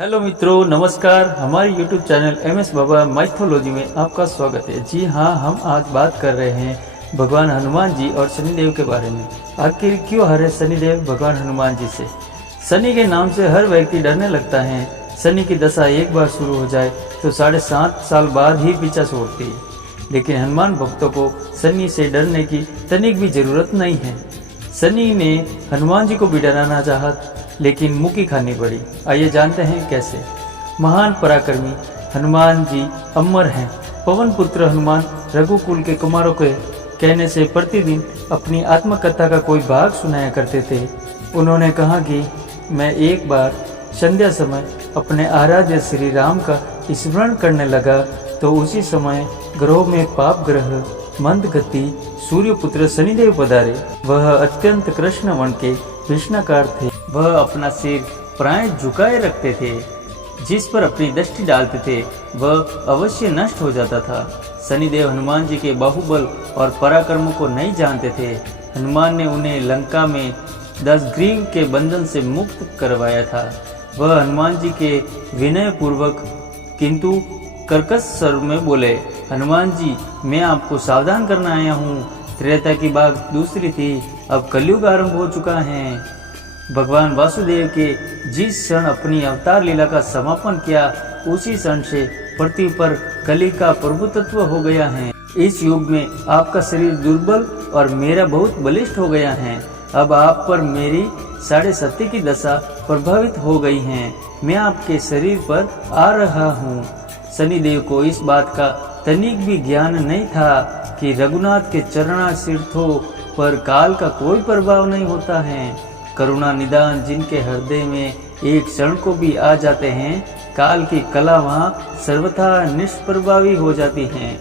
Hello मित्रों, नमस्कार। हमारे YouTube चैनल MS बाबा माइथोलॉजी में आपका स्वागत है। जी हाँ, हम आज बात कर रहे हैं भगवान हनुमान जी और शनिदेव के बारे में। आखिर क्यों हारे शनिदेव भगवान हनुमान जी से? शनि के नाम से हर व्यक्ति डरने लगता है। शनि की दशा एक बार शुरू हो जाए तो 7.5 साल बाद ही पीछा छोड़ती है। लेकिन हनुमान भक्तों को शनि से डरने की तनिक भी जरूरत नहीं है। शनि ने हनुमान जी को भी डराना चाहा, लेकिन मुक्की खानी पड़ी। आइए जानते हैं कैसे। महान पराक्रमी हनुमान जी अमर हैं। पवन पुत्र हनुमान रघुकुल के कुमारों के कहने से प्रतिदिन अपनी आत्मकथा का कोई भाग सुनाया करते थे। उन्होंने कहा कि मैं एक बार संध्या समय अपने आराध्य श्री राम का स्मरण करने लगा तो उसी समय ग्रहों में पाप ग्रह मंदगति सूर्यपुत्र शनिदेव पधारे। वह अत्यंत कृष्ण वर्ण के कृष्णाकार थे। वह अपना सिर प्राय झुकाए रखते थे। जिस पर अपनी दृष्टि डालते थे वह अवश्य नष्ट हो जाता था। शनिदेव हनुमान जी के बाहुबल और पराक्रम को नहीं जानते थे। हनुमान ने उन्हें लंका में 10 ग्रीव के बंधन से मुक्त करवाया था। वह हनुमान जी के विनय पूर्वक किंतु कर्कश स्वर में बोले, हनुमान जी, मैं आपको सावधान करना आया हूँ। त्रेता की बात दूसरी थी, अब कलयुग आरंभ हो चुका है। भगवान वासुदेव के जिस क्षण अपनी अवतार लीला का समापन किया उसी क्षण से पृथ्वी पर कली का प्रभुत्व हो गया है। इस युग में आपका शरीर दुर्बल और मेरा बहुत बलिष्ठ हो गया है। अब आप पर मेरी 7.5 की दशा प्रभावित हो गई है। मैं आपके शरीर पर आ रहा हूँ। शनिदेव को इस बात का तनिक भी ज्ञान नहीं था कि रघुनाथ के चरणाशीर्थों पर काल का कोई प्रभाव नहीं होता है। करुणा निदान जिनके हृदय में एक क्षण को भी आ जाते हैं, काल की कला वहाँ सर्वथा निष्प्रभावी हो जाती हैं।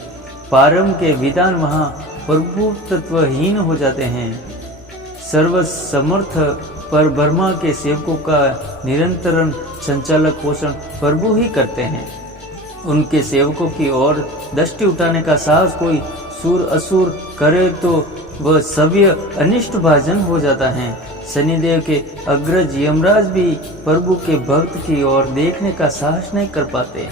पारम के विधान वहाँ प्रभुत्वहीन हो जाते हैं। सर्व समर्थ पर ब्रह्मा के सेवकों का निरंतर संचालक पोषण प्रभु ही करते हैं। उनके सेवकों की ओर दृष्टि उठाने का साहस कोई सूर असुर करे तो वह सभ्य अनिष्ट भाजन हो जाता है। शनिदेव के अग्रज यमराज भी प्रभु के भक्त की ओर देखने का साहस नहीं कर पाते।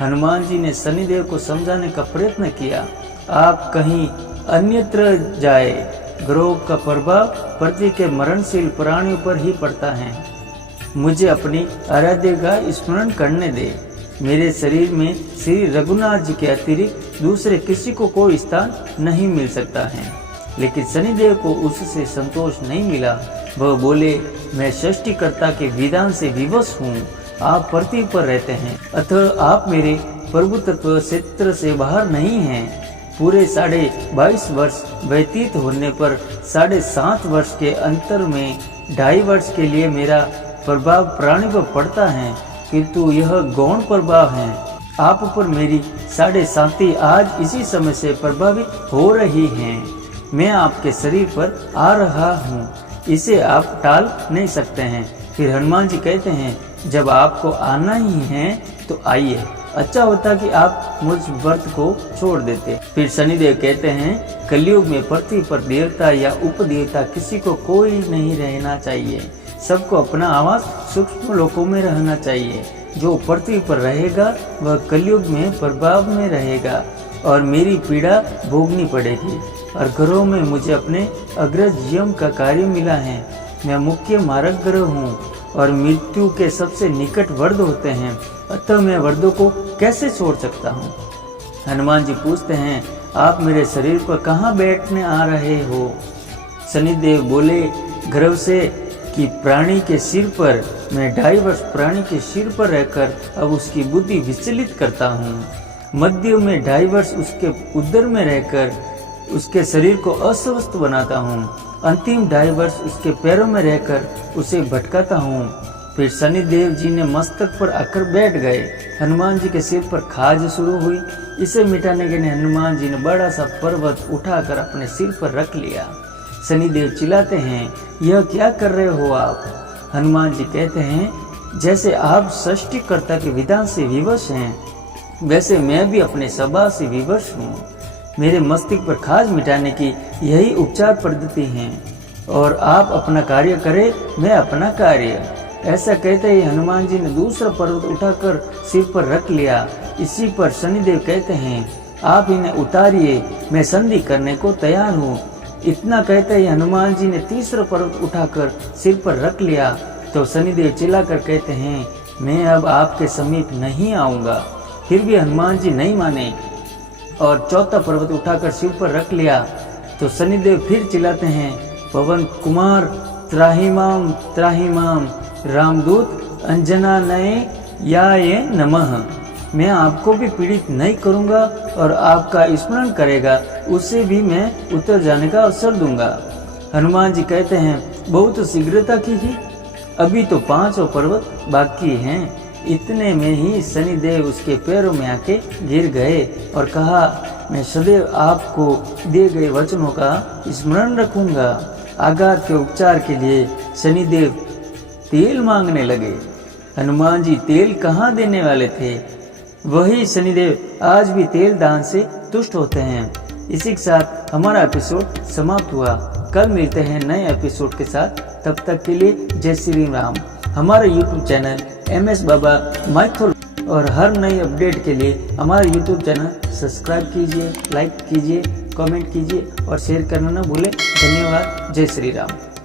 हनुमान जी ने शनिदेव को समझाने का प्रयत्न किया, आप कहीं अन्यत्र जाए। ग्रहों का प्रभाव पृथ्वी के मरणशील प्राणियों पर ही पड़ता है। मुझे अपनी आराध्य का स्मरण करने दे। मेरे शरीर में श्री रघुनाथ जी के अतिरिक्त दूसरे किसी को कोई स्थान नहीं मिल सकता है। लेकिन शनिदेव को उससे संतोष नहीं मिला। वह बोले, मैं सृष्टिकर्ता के विधान से विवश हूँ। आप पृथ्वी पर रहते हैं, अतः आप मेरे प्रभुत्व क्षेत्र से बाहर नहीं हैं। पूरे 22.5 वर्ष व्यतीत होने पर 7.5 वर्ष के अंतर में 2.5 वर्ष के लिए मेरा प्रभाव प्राणी पर पड़ता है, किंतु यह गौण प्रभाव है। आप पर मेरी 7.5 आज इसी समय से प्रभावित हो रही हैं। मैं आपके शरीर पर आ रहा हूँ, इसे आप टाल नहीं सकते हैं। फिर हनुमान जी कहते हैं, जब आपको आना ही है तो आइए। अच्छा होता कि आप मुझ व्रत को छोड़ देते। फिर शनिदेव कहते हैं, कलयुग में पृथ्वी पर देवता या उपदेवता किसी को कोई नहीं रहना चाहिए। सबको अपना आवास सूक्ष्म लोकों में रहना चाहिए। जो पृथ्वी पर रहेगा वह कलयुग में प्रभाव में रहेगा और मेरी पीड़ा भोगनी पड़ेगी। और ग्रहों में मुझे अपने अग्रज यम का कार्य मिला है। मैं मुख्य मारक ग्रह हूँ और मृत्यु के सबसे निकट वर्द होते हैं, अतः मैं वर्दों को कैसे छोड़ सकता हूँ? हनुमान जी पूछते हैं, आप मेरे शरीर पर कहाँ बैठने आ रहे हो? शनिदेव बोले, गर्भ से कि प्राणी के सिर पर। मैं 2.5 वर्ष प्राणी के सिर पर रहकर अब उसकी बुद्धि विचलित करता हूँ। मध्य में 2.5 वर्ष उसके उदर में रहकर उसके शरीर को अस्वस्थ बनाता हूँ। अंतिम 2.5 वर्ष उसके पैरों में रहकर उसे भटकाता हूँ। फिर शनिदेव जी ने मस्तक पर आकर बैठ गए। हनुमान जी के सिर पर खाज शुरू हुई। इसे मिटाने के लिए हनुमान जी ने बड़ा सा पर्वत उठाकर अपने सिर पर रख लिया। शनिदेव चिल्लाते हैं, यह क्या कर रहे हो आप? हनुमान जी कहते हैं, जैसे आप सृष्टिकर्ता के विधान से विवश हैं, वैसे मैं भी अपने स्वभाव से विवश हूँ। मेरे मस्तिष्क पर खाज मिटाने की यही उपचार पद्धति है और आप अपना कार्य करें, मैं अपना कार्य। ऐसा कहते ही हनुमान जी ने दूसरा पर्वत उठाकर सिर पर रख लिया। इसी पर शनिदेव कहते हैं, आप इन्हें उतारिए, मैं संधि करने को तैयार हूँ। इतना कहते ही हनुमान जी ने तीसरा पर्वत उठाकर सिर पर रख लिया। तो शनिदेव चिल्लाकर कहते हैं, मैं अब आपके समीप नहीं आऊंगा। फिर भी हनुमान जी नहीं माने और चौथा पर्वत उठाकर सिर पर रख लिया। तो शनिदेव फिर चिल्लाते हैं, पवन कुमार त्राहिमाम त्राहिमाम, रामदूत अंजनानये याये नमः। मैं आपको भी पीड़ित नहीं करूंगा और आपका स्मरण करेगा उसे भी मैं उतर जाने का अवसर दूंगा। हनुमान जी कहते हैं, बहुत शीघ्रता कीजिए, अभी तो 5 पर्वत बाकी हैं। इतने में ही शनिदेव उसके पैरों में आके गिर गए और कहा, मैं सदैव आपको दिए गए वचनों का स्मरण रखूंगा। आघात के उपचार के लिए शनिदेव तेल मांगने लगे। हनुमान जी तेल कहाँ देने वाले थे? वही शनिदेव आज भी तेल दान से तुष्ट होते हैं। इसी के साथ हमारा एपिसोड समाप्त हुआ। कल मिलते हैं नए एपिसोड के साथ। तब तक के लिए जय श्री राम। हमारा यूट्यूब चैनल MS बाबा माइथो और हर नई अपडेट के लिए हमारा यूट्यूब चैनल सब्सक्राइब कीजिए, लाइक कीजिए, कमेंट कीजिए और शेयर करना न भूलें। धन्यवाद। जय श्री राम।